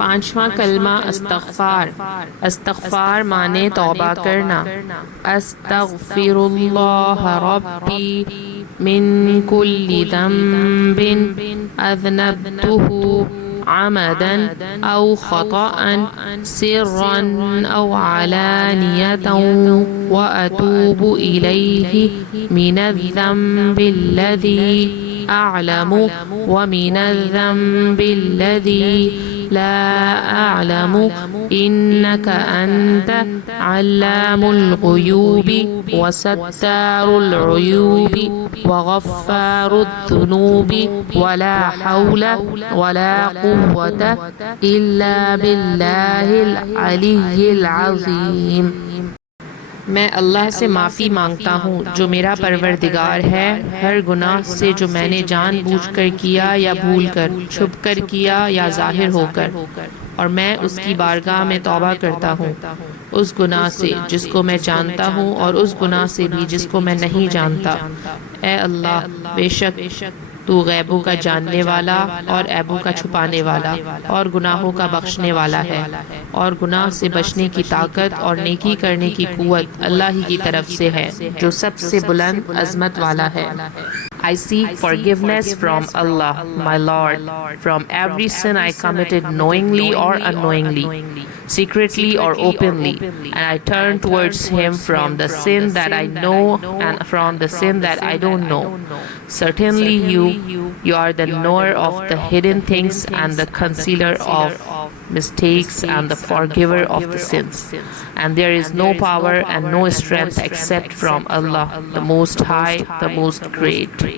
पांचवा कलमा अस्तगफार। अस्तगफार माने तौबा करना। अस्तगफिरुल्लाह रब्बी मिन कुल्ली दम्बिन अज़नबतुहु अमदन औ ख़तअन सिर्रन औ अलानियतन व अतूबु इलैहि मिनज़्ज़म्बिल्लज़ी अअलमु व मिनज़्ज़म्बिल्लज़ी ला अअलमु इन्नक अन्त अल्लामुल गुयूबि व सत्तारुल उयूबि व गफ्फारुद्दुनूबि व ला हौल व ला कुव्वत इल्ला बिल्लाहिल अलिय्यिल अज़ीम। मैं अल्लाह से माफ़ी मांगता हूँ जो मेरा परवरदिगार है हर गुनाह से जो मैंने जानबूझकर किया या भूलकर, छुपकर किया या जाहिर होकर, और मैं उसकी बारगाह में तौबा करता हूँ उस गुनाह से जिसको मैं जानता हूँ और उस गुनाह से भी जिसको मैं नहीं जानता। ए अल्लाह, बेशक तू गैबों का जानने वाला और ऐबों का छुपाने वाला और गुनाहों का बख्शने वाला है, और गुनाह से बचने की ताकत और नेकी करने की कुव्वत अल्लाह ही की तरफ से है जो सबसे बुलंद अज़मत वाला है। I seek forgiveness from Allah, my Lord, from every sin I committed knowingly or unknowingly, secretly or openly, and I turn towards Him from the sin that I know and from the sin that I don't know. Certainly you are the knower of the hidden things and the concealer of mistakes and the forgiver of the sins. And there is no power and no strength except from Allah, the Most High, the Most Great.